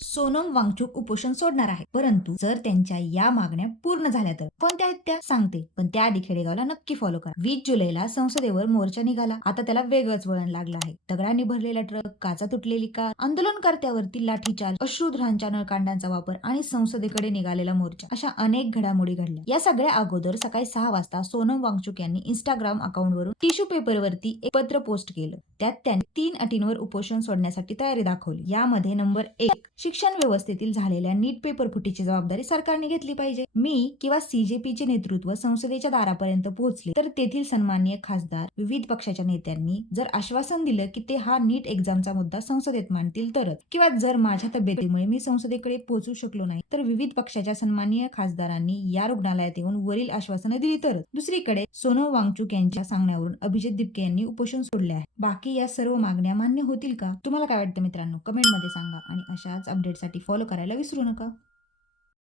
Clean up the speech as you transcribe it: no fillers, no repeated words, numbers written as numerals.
सोनम वांगचुक उपोषण सोडणार आहे, परंतु जर त्यांच्या या मागण्या पूर्ण झाल्या तर. कोणत्या आहेत त्या सांगते, पण त्याआधी खेडेगावला नक्की फॉलो करा. 20 जुलैला संसदेवर मोर्चा निघाला. आता त्याला वेगळंच वळण लागलं आहे. दगडांनी भरलेला ट्रक, काचा तुटलेली कार, आंदोलनकर्त्यावरती लाठीचार्ज, अश्रुधुरांच्या नळकांडांचा वापर आणि संसदेकडे निघालेला मोर्चा, अशा अनेक घडामोडी घडल्या. या सगळ्या अगोदर सकाळी 6 वाजता सोनम वांगचुक यांनी इंस्टाग्राम अकाउंटवरून टिश्यू पेपरवरती एक पत्र पोस्ट केलं. त्यात त्यांनी 3 अटींवर उपोषण सोडण्यासाठी तयारी दाखवली. यामध्ये नंबर 1, शिक्षण व्यवस्थेतील झालेल्या नीट पेपर फुटीची जबाबदारी सरकारने घेतली पाहिजे. मी किंवा सीजेपीचे नेतृत्व संसदेच्या दारापर्यंत पोहोचले तर तेथील सन्माननीय खासदार, विविध पक्षाच्या नेत्यांनी जर आश्वासन दिलं की ते हा नीट एक्झामचा मुद्दा संसदेत मांडतील तरच, किंवा जर माझ्या तब्येतीमुळे मी संसदेकडे पोहोचू शकलो नाही तर विविध पक्षाच्या सन्माननीय खासदारांनी या रुग्णालयात येऊन वरील आश्वासनं दिली तरच. दुसरीकडे सोनम वांगचुक यांच्या सांगण्यावरून अभिजित दिपके यांनी उपोषण सोडले आहे. बाकी या सर्व मागण्या मान्य होतील का? तुम्हाला काय वाटतं मित्रांनो? कमेंटमध्ये सांगा आणि अशाच अपडेटसाठी फॉलो करायला विसरू नका.